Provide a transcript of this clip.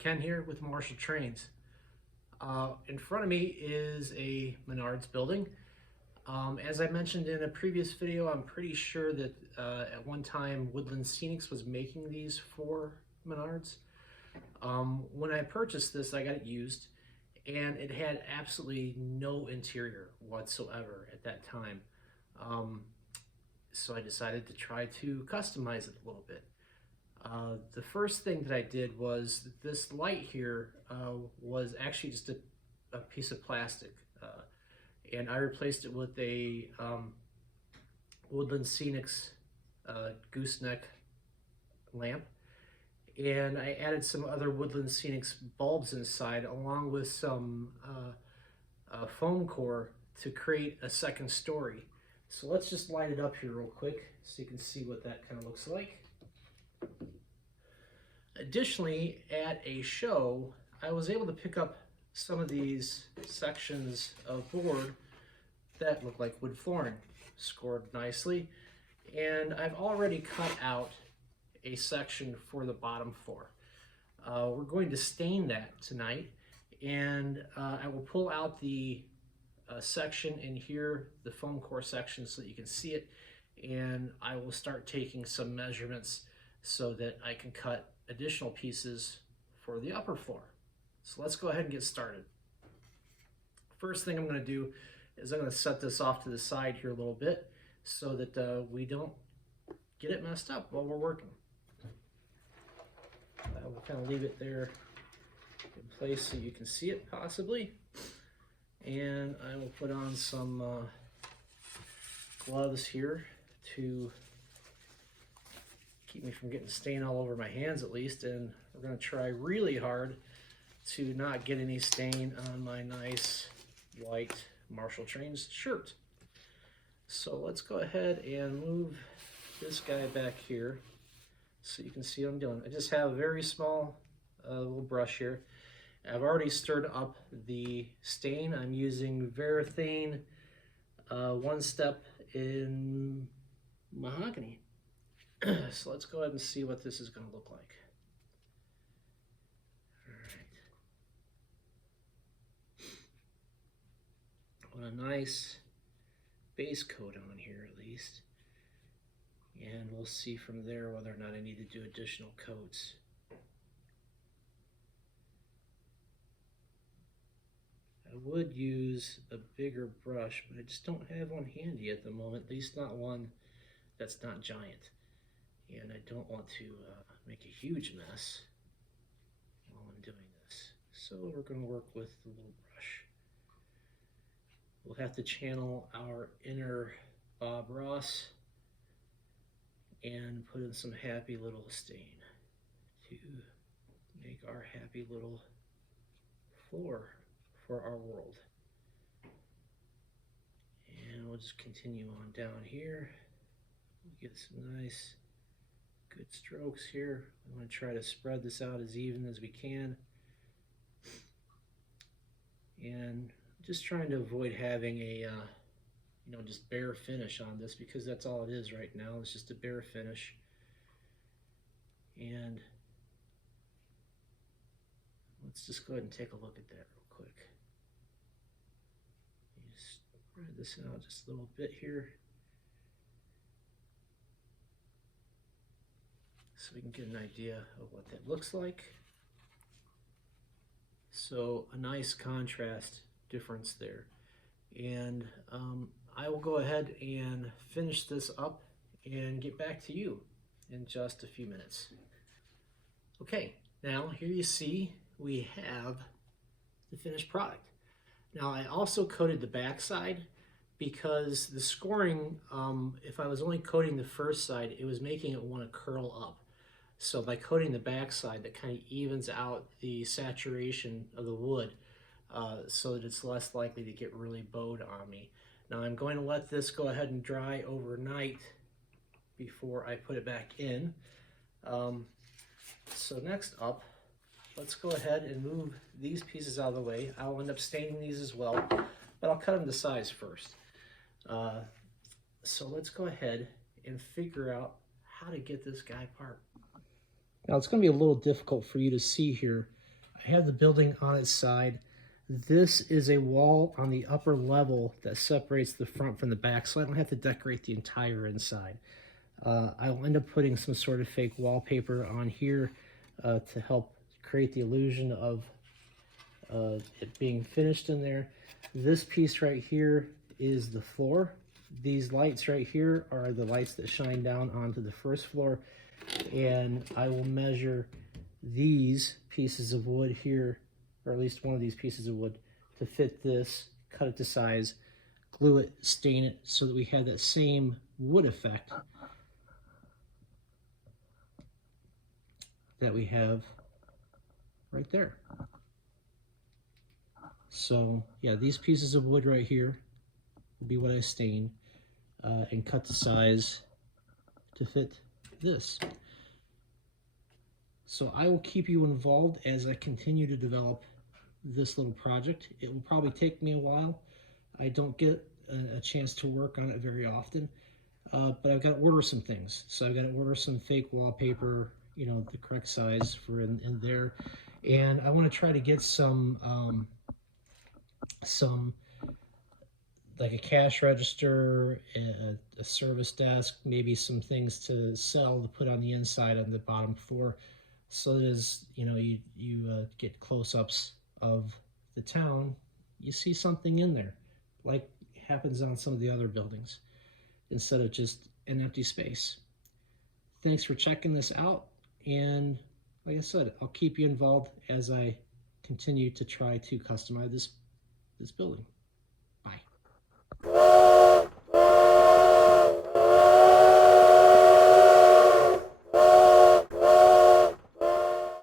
Ken here with Marshall Trains. In front of me is a Menards building. As I mentioned in a previous video, I'm pretty sure that at one time Woodland Scenics was making these for Menards. When I purchased this, I got it used, and it had absolutely no interior whatsoever at that time. So I decided to try to customize it a little bit. The first thing that I did was this light here was actually just a piece of plastic, and I replaced it with a Woodland Scenics gooseneck lamp, and I added some other Woodland Scenics bulbs inside along with some foam core to create a second story. So let's just light it up here real quick so you can see what that kind of looks like. Additionally, at a show, I was able to pick up some of these sections of board that look like wood flooring, scored nicely, and I've already cut out a section for the bottom floor. We're going to stain that tonight, and I will pull out the section in here, the foam core section, so that you can see it, and I will start taking some measurements so that I can cut additional pieces for the upper floor. So let's go ahead and get started. First thing I'm going to do is I'm going to set this off to the side here a little bit so that we don't get it messed up while we're working. I will kind of leave it there in place so you can see it possibly. And I will put on some gloves here to keep me from getting stain all over my hands at least, and we're going to try really hard to not get any stain on my nice white Marshall Trains shirt. So let's go ahead and move this guy back here so you can see what I'm doing. I just have a very small little brush here. I've already stirred up the stain. I'm using Varathane One Step in Mahogany. So let's go ahead and see what this is going to look like. All right. Want a nice base coat on here at least. And we'll see from there whether or not I need to do additional coats. I would use a bigger brush, but I just don't have one handy at the moment, at least not one that's not giant. And I don't want to make a huge mess while I'm doing this. So we're going to work with the little brush. We'll have to channel our inner Bob Ross and put in some happy little stain to make our happy little floor for our world. And we'll just continue on down here. We'll get some nice good strokes here. We want to try to spread this out as even as we can. And just trying to avoid having a just bare finish on this, because that's all it is right now. It's just a bare finish. And let's just go ahead and take a look at that real quick. Just spread this out just a little bit here, so we can get an idea of what that looks like. So a nice contrast difference there. And I will go ahead and finish this up and get back to you in just a few minutes. Okay, now here you see we have the finished product. Now I also coated the back side because the scoring, if I was only coating the first side, it was making it want to curl up. So by coating the back side, that kind of evens out the saturation of the wood so that it's less likely to get really bowed on me. Now I'm going to let this go ahead and dry overnight before I put it back in. So next up, let's go ahead and move these pieces out of the way. I'll end up staining these as well, but I'll cut them to size first. So let's go ahead and figure out how to get this guy apart. Now it's going to be a little difficult for you to see here I have the building on its side. This is a wall on the upper level that separates the front from the back, so I don't have to decorate the entire inside. I'll end up putting some sort of fake wallpaper on here to help create the illusion of it being finished in there. This piece right here is the floor. These lights right here are the lights that shine down onto the first floor, and I will measure these pieces of wood here, or at least one of these pieces of wood, to fit this, cut it to size, glue it, stain it, so that we have that same wood effect that we have right there. So yeah, these pieces of wood right here will be what I stain and cut to size to fit this. So I will keep you involved as I continue to develop this little project. It will probably take me a while. I don't get a chance to work on it very often, but I've got to order some things. So I've got to order some fake wallpaper, you know, the correct size for in there. And I want to try to get some like a cash register, a service desk, maybe some things to sell to put on the inside on the bottom floor, so that as you know, you get close-ups of the town, you see something in there, like happens on some of the other buildings, instead of just an empty space. Thanks for checking this out, and like I said, I'll keep you involved as I continue to try to customize this building.